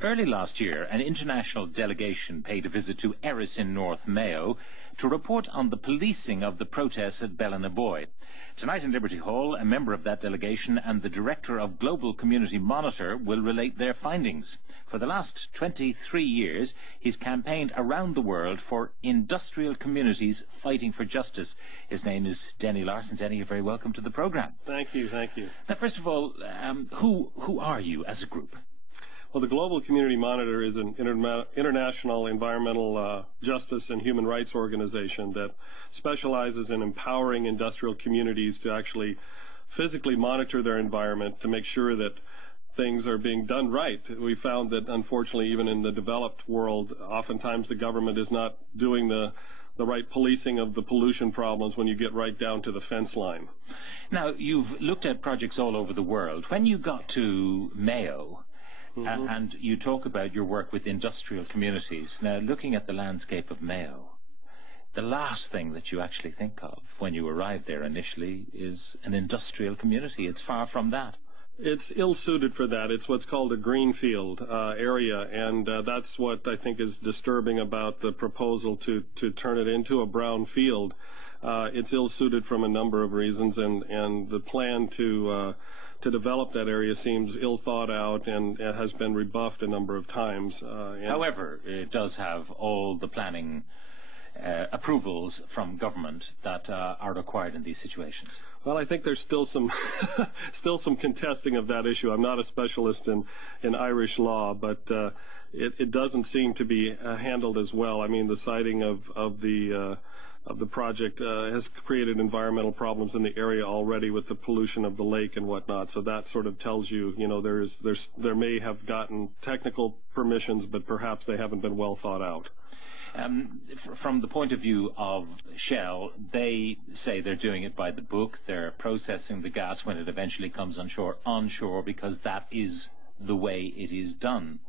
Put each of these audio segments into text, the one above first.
Early last year, an international delegation paid a visit to Erris in North Mayo to report on the policing of the protests at Ballinaboy. Tonight in Liberty Hall, a member of that delegation and the director of Global Community Monitor will relate their findings. For the last 23 years, he's campaigned around the world for industrial communities fighting for justice. His name is Denny Larson. Denny, you're very welcome to the programme. Thank you, thank you. Now, first of all, who are you as a group? Well, the Global Community Monitor is an international environmental justice and human rights organization that specializes in empowering industrial communities to actually physically monitor their environment to make sure that things are being done right. We found that, unfortunately, even in the developed world, oftentimes the government is not doing the right policing of the pollution problems when you get right down to the fence line. Now, you've looked at projects all over the world. When you got to Mayo, and you talk about your work with industrial communities. Now, looking at the landscape of Mayo, the last thing that you actually think of when you arrive there initially is an industrial community. It's far from that. It's ill-suited for that. It's what's called a greenfield area, and that's what I think is disturbing about the proposal to turn it into a brown field. It's ill-suited from a number of reasons, and the plan to develop that area seems ill thought out and has been rebuffed a number of times. However, it does have all the planning approvals from government that are required in these situations. Well, I think there's still some contesting of that issue. I'm not a specialist in Irish law, but it doesn't seem to be handled as well. I mean, the siting of the project has created environmental problems in the area already with the pollution of the lake and whatnot. So that sort of tells you, there may have gotten technical permissions, but perhaps they haven't been well thought out. From the point of view of Shell, they say they're doing it by the book. They're processing the gas when it eventually comes onshore because that is the way it is done.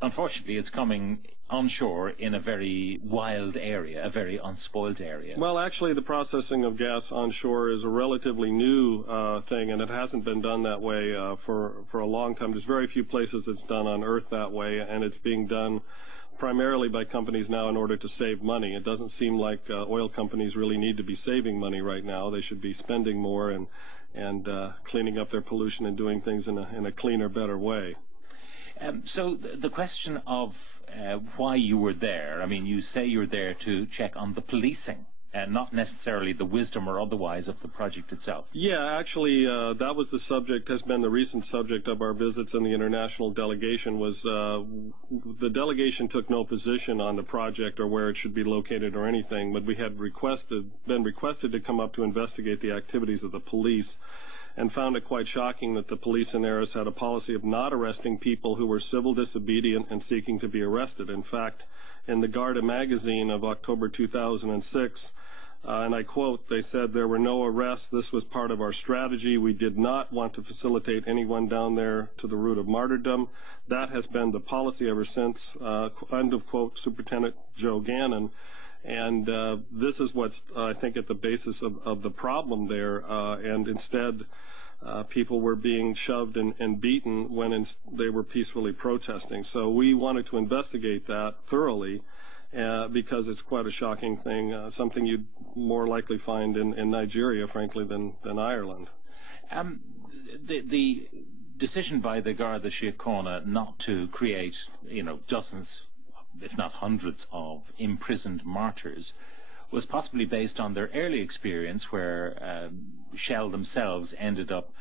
Unfortunately, it's coming onshore in a very wild area, a very unspoiled area. Well, actually, the processing of gas onshore is a relatively new thing, and it hasn't been done that way for a long time. There's very few places it's done on Earth that way, and it's being done primarily by companies now in order to save money. It doesn't seem like oil companies really need to be saving money right now. They should be spending more and cleaning up their pollution and doing things in a cleaner, better way. So the question of why you were there, I mean, you say you're there to check on the policing, and not necessarily the wisdom or otherwise of the project itself. Yeah, actually, that was has been the recent subject of our visits in the international delegation. Was the delegation took no position on the project or where it should be located or anything, but we had been requested to come up to investigate the activities of the police, and found it quite shocking that the police in Erris had a policy of not arresting people who were civil disobedient and seeking to be arrested. In fact, in the Garda magazine of October 2006, and I quote, they said, "There were no arrests. This was part of our strategy. We did not want to facilitate anyone down there to the route of martyrdom. That has been the policy ever since." End of quote, Superintendent Joe Gannon. And this is what's, I think, at the basis of the problem there. And instead, people were being shoved and beaten when they were peacefully protesting. So we wanted to investigate that thoroughly because it's quite a shocking thing, something you'd more likely find in Nigeria, frankly, than Ireland. The decision by the Garda Síochána not to create, dozens, if not hundreds, of imprisoned martyrs was possibly based on their early experience where Shell themselves ended up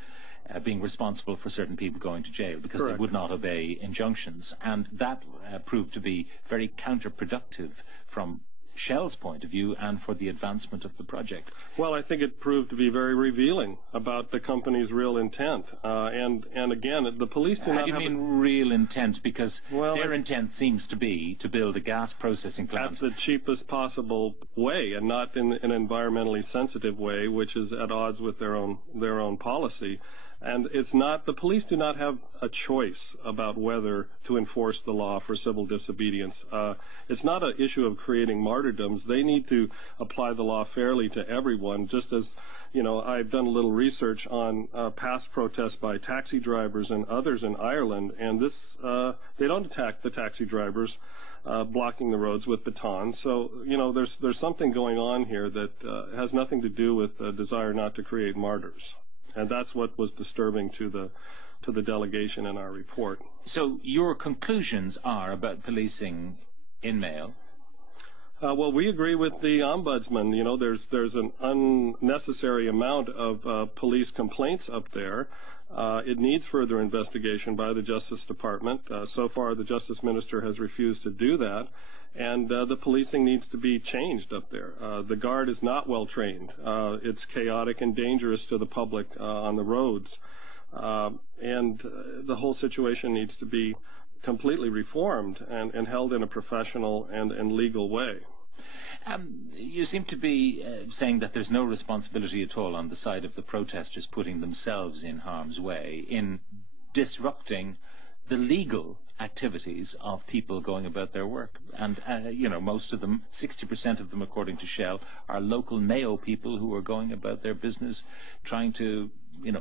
being responsible for certain people going to jail because Correct. They would not obey injunctions. And that proved to be very counterproductive from Shell's point of view and for the advancement of the project. Well, I think it proved to be very revealing about the company's real intent. And again, the police do not have... How do you mean real intent? Because their intent seems to be to build a gas processing plant. At the cheapest possible way, and not in an environmentally sensitive way, which is at odds with their own policy. And it's not, the police do not have a choice about whether to enforce the law for civil disobedience. It's not an issue of creating martyrdoms. They need to apply the law fairly to everyone, just as, I've done a little research on past protests by taxi drivers and others in Ireland, and they don't attack the taxi drivers blocking the roads with batons. So, there's something going on here that has nothing to do with the desire not to create martyrs. And that's what was disturbing to the delegation in our report. So your conclusions are about policing in Mayo? Well, we agree with the ombudsman. There's an unnecessary amount of police complaints up there. It needs further investigation by the Justice Department. So far, the Justice Minister has refused to do that. And the policing needs to be changed up there. The Guard is not well trained. It's chaotic and dangerous to the public on the roads. And the whole situation needs to be completely reformed and held in a professional and legal way. You seem to be saying that there's no responsibility at all on the side of the protesters putting themselves in harm's way in disrupting the legal activities of people going about their work. And, most of them, 60% of them, according to Shell, are local Mayo people who are going about their business trying to,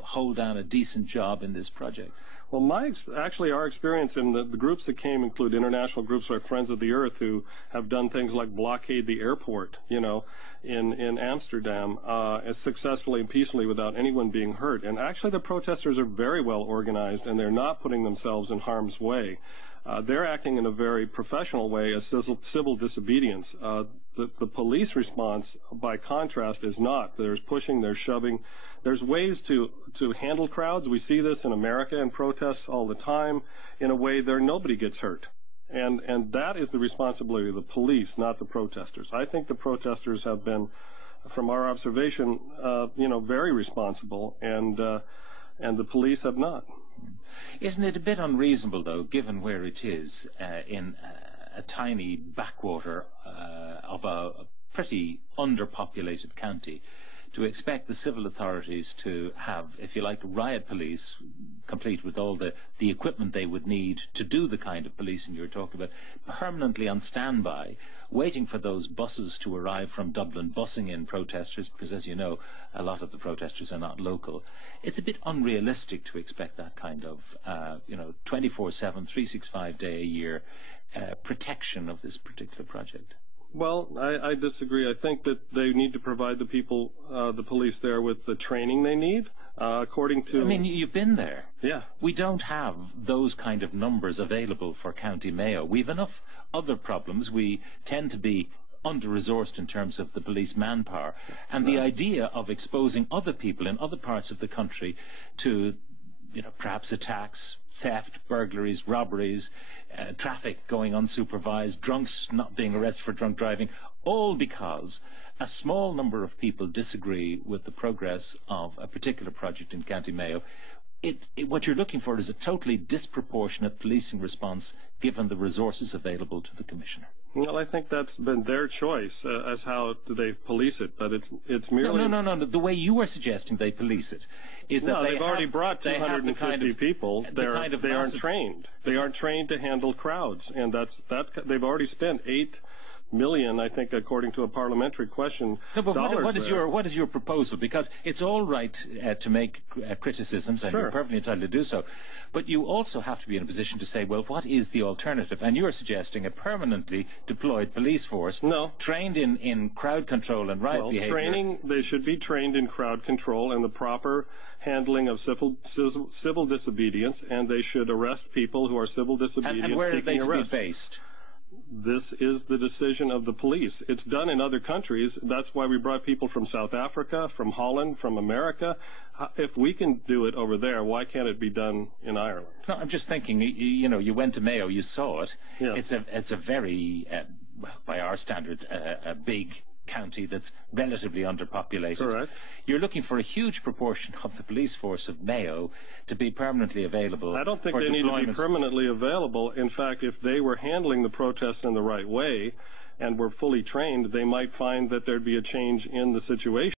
hold down a decent job in this project. Well, our experience in the groups that came include international groups like Friends of the Earth, who have done things like blockade the airport, in Amsterdam, as successfully and peacefully without anyone being hurt. And actually the protesters are very well organized, and they're not putting themselves in harm's way. They're acting in a very professional way as civil disobedience. The police response, by contrast, is not. There's pushing, there's shoving. There's ways to handle crowds. We see this in America in protests all the time in a way that nobody gets hurt. And that is the responsibility of the police, not the protesters. I think the protesters have been, from our observation, very responsible, and the police have not. Isn't it a bit unreasonable, though, given where it is in a tiny backwater of a pretty underpopulated county, to expect the civil authorities to have, if you like, riot police, complete with all the equipment they would need to do the kind of policing you're talking about, permanently on standby, waiting for those buses to arrive from Dublin, bussing in protesters, because, as you know, a lot of the protesters are not local. It's a bit unrealistic to expect that kind of, 24/7, 365 day a year protection of this particular project. Well, I disagree. I think that they need to provide the people, the police there, with the training they need, according to... I mean, you've been there. Yeah. We don't have those kind of numbers available for County Mayo. We've enough other problems. We tend to be under-resourced in terms of the police manpower. And the idea of exposing other people in other parts of the country to, perhaps attacks, theft, burglaries, robberies, traffic going unsupervised, drunks not being arrested for drunk driving, all because a small number of people disagree with the progress of a particular project in County Mayo. What you're looking for is a totally disproportionate policing response given the resources available to the Commissioner. Well, I think that's been their choice as how they police it, but it's merely... No. The way you are suggesting they police it is that they've already brought 250 people. They aren't trained. They aren't trained to handle crowds, and they've already spent $8 million, I think, according to a parliamentary question. No, but what is your proposal? Because it's all right to make criticisms, and you're perfectly entitled to do so, but you also have to be in a position to say, well, what is the alternative? And you're suggesting a permanently deployed police force, trained in crowd control and riot behavior. They should be trained in crowd control and the proper handling of civil disobedience, and they should arrest people who are civil disobedient and where seeking are they arrest. To be based? This is the decision of the police. It's done in other countries. That's why we brought people from South Africa, from Holland, from America. If we can do it over there, why can't it be done in Ireland? No, I'm just thinking, you went to Mayo, you saw it. Yes. It's a very, by our standards, a big county that's relatively underpopulated. Correct. You're looking for a huge proportion of the police force of Mayo to be permanently available. I don't think they need to be permanently available. In fact, if they were handling the protests in the right way and were fully trained, they might find that there'd be a change in the situation.